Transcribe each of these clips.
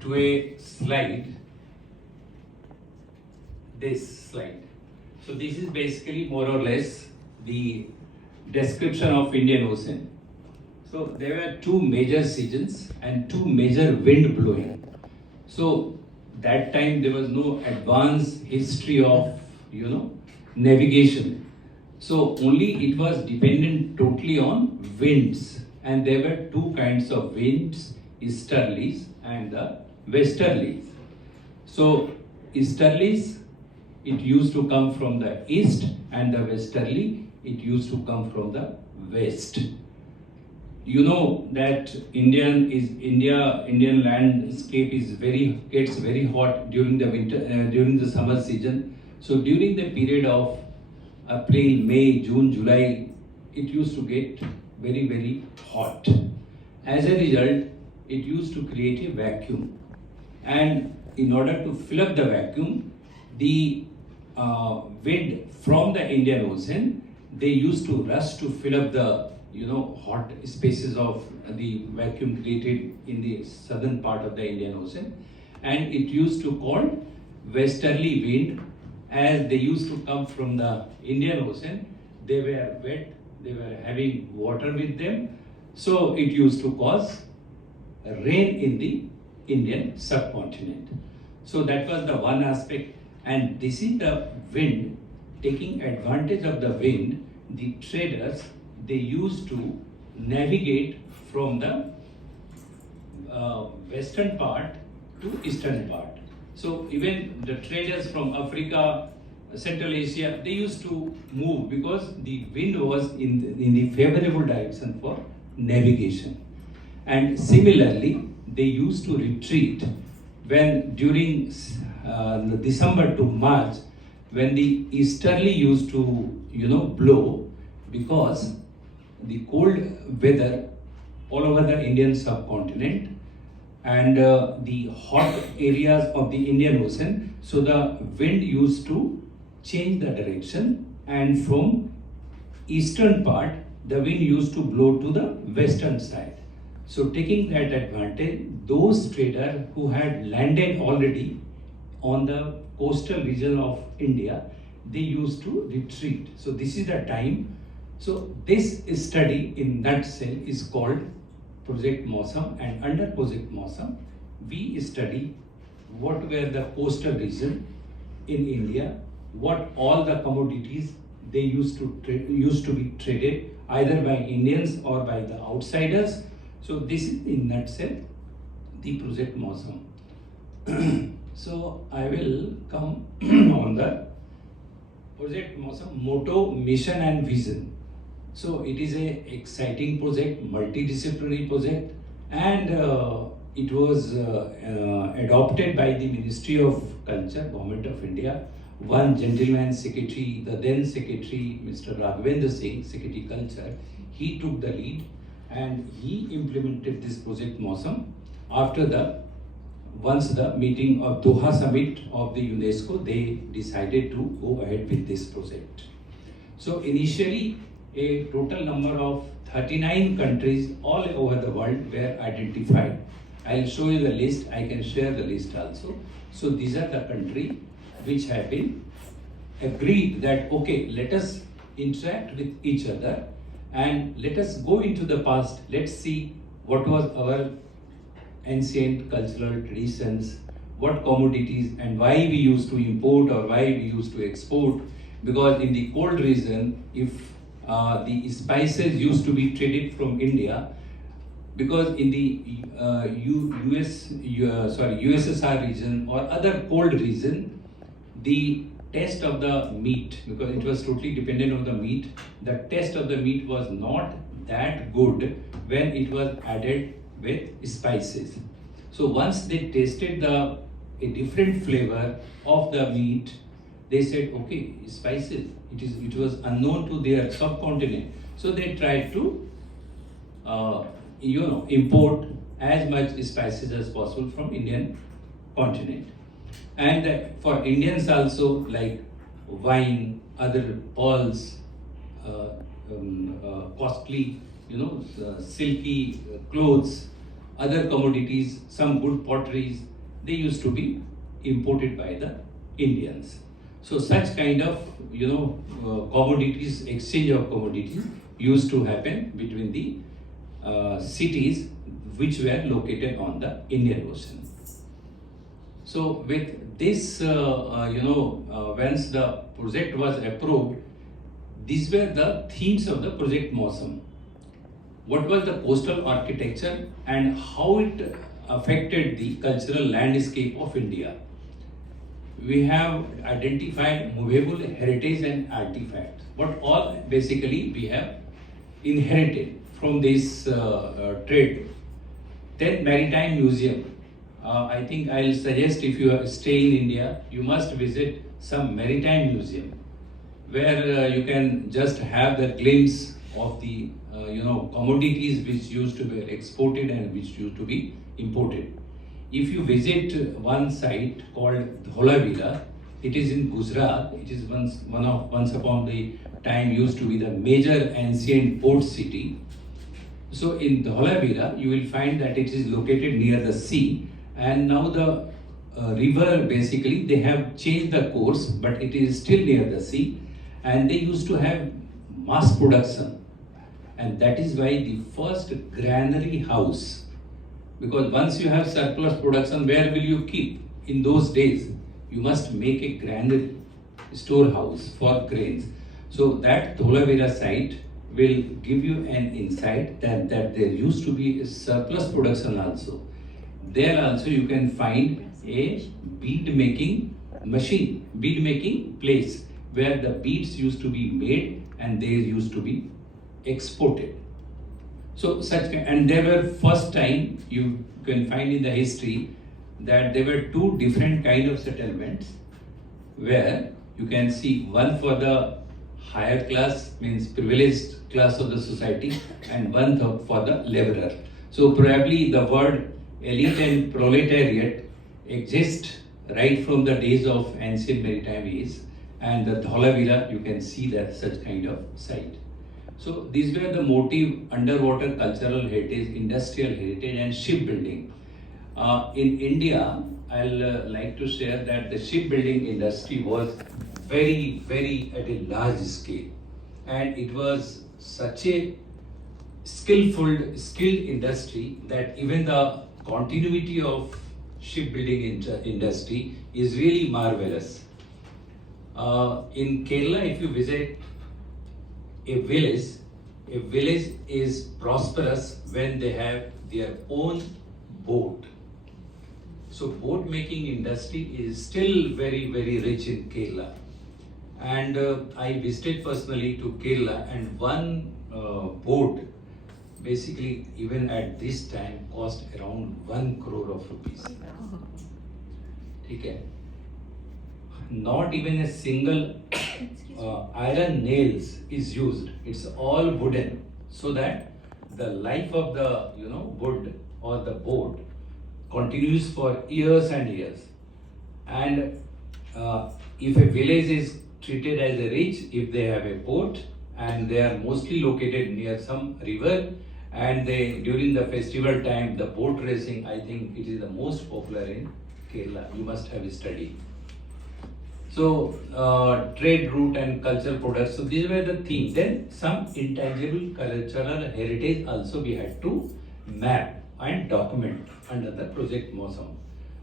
to a slide, this slide. So this is basically more or less the description of Indian Ocean. So there were two major seasons and two major wind blowing. So that time there was no advanced history of navigation. So only it was dependent totally on winds, and there were two kinds of winds, easterlies and the westerlies. So easterlies, it used to come from the east, and the westerly, it used to come from the west. You know that Indian landscape gets very hot during the winter, during the summer season. So during the period of April, May, June, July, it used to get very hot. As a result, it used to create a vacuum, and in order to fill up the vacuum, the wind from the Indian Ocean, they used to rush to fill up the hot spaces of the vacuum created in the southern part of the Indian Ocean, and it used to call westerly wind. As they used to come from the Indian Ocean, they were wet, they were having water with them, so it used to cause rain in the Indian subcontinent. So that was the one aspect, and this is the wind. Taking advantage of the wind, the traders, they used to navigate from the western part to eastern part. So even the traders from Africa, Central Asia, they used to move because the wind was in the favorable direction for navigation. And similarly, they used to retreat when during December to March, when the easterly used to blow, because the cold weather all over the Indian subcontinent and the hot areas of the Indian Ocean, so the wind used to change the direction, and from eastern part the wind used to blow to the western side. So taking that advantage, those traders who had landed already on the coastal region of India, they used to retreat. So this is the time. So this study in nutshell is called Project Mausam, and under Project Mausam, we study what were the coastal region in India, what all the commodities they used to be traded either by Indians or by the outsiders. So this is in nutshell the Project Mausam. So I will come on the Project Mausam motto, mission and vision. So it is a exciting project, multidisciplinary project, and it was adopted by the Ministry of Culture, Government of India. One gentleman secretary, the then secretary, Mr. Raghavendra Singh, Secretary Culture, he took the lead and he implemented this Project Mausam after once the meeting of Doha Summit of the UNESCO, they decided to go ahead with this project. So initially, a total number of 39 countries all over the world were identified. I'll show you the list. I can share the list also. So these are the countries which have been agreed that, okay, let us interact with each other and let us go into the past. Let's see what was our ancient cultural traditions, what commodities and why we used to import or why we used to export. Because in the cold region, if the spices used to be traded from India, because in the USSR region or other cold region, the taste of the meat, because it was totally dependent on the meat, the taste of the meat was not that good when it was added with spices. So once they tasted a different flavor of the meat, they said, okay, spices, it was unknown to their subcontinent. So they tried to import as much spices as possible from Indian continent. And for Indians also, like wine, other pearls, costly silky clothes, other commodities, some good potteries, they used to be imported by the Indians. So such kind of commodities, exchange of commodities used to happen between the cities which were located on the Indian Ocean. So with this, once the project was approved, these were the themes of the project Mausam. What was the coastal architecture and how it affected the cultural landscape of India. We have identified movable heritage and artifacts. What all basically we have inherited from this trade. Then Maritime Museum. I think I'll suggest if you stay in India, you must visit some Maritime Museum where you can just have the glimpse of the commodities which used to be exported and which used to be imported. If you visit one site called Dholavira, it is in Gujarat. It is once upon the time used to be the major ancient port city. So in Dholavira, you will find that it is located near the sea, and now the river basically they have changed the course, but it is still near the sea, and they used to have mass production, and that is why the first granary house. Because once you have surplus production, where will you keep? In those days, you must make a granary storehouse for grains. So that Dholavira site will give you an insight that there used to be a surplus production also. There also you can find a bead making machine, bead making place where the beads used to be made and they used to be exported. So and there were first time you can find in the history that there were two different kind of settlements where you can see one for the higher class, means privileged class of the society, and one for the laborer. So probably the word elite and proletariat exist right from the days of ancient maritime age, and the Dholavira you can see that such kind of site. So these were the motive: underwater cultural heritage, industrial heritage, and shipbuilding. In India, I'll like to share that the shipbuilding industry was very at a large scale, and it was such a skilled industry that even the continuity of shipbuilding industry is really marvelous. In Kerala, if you visit a village is prosperous when they have their own boat. So boat making industry is still very rich in Kerala. And I visited personally to Kerala, and one boat basically even at this time cost around 1 crore of rupees. Okay. Not even a single iron nails is used. It's all wooden, so that the life of the wood or the boat continues for years and years. And if a village is treated as a rich, if they have a port and they are mostly located near some river, and they during the festival time the boat racing, I think it is the most popular in Kerala. You must have studied. So trade route and cultural products. So these were the themes. Then some intangible cultural heritage also we had to map and document under the project Mausam.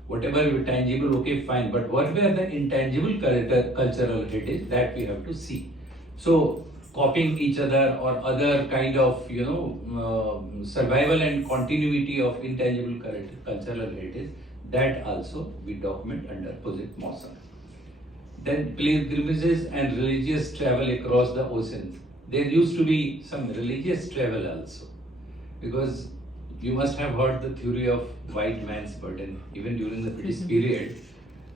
Whatever is tangible, okay, fine. But what were the intangible cultural heritage that we have to see? So copying each other or other kind of survival and continuity of intangible cultural heritage, that also we document under project Mausam. Then pilgrimages and religious travel across the oceans. There used to be some religious travel also, because you must have heard the theory of white man's burden. Even during the British period,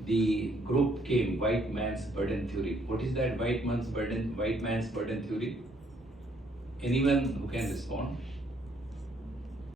the group came, white man's burden theory. What is that white man's burden theory? Anyone who can respond?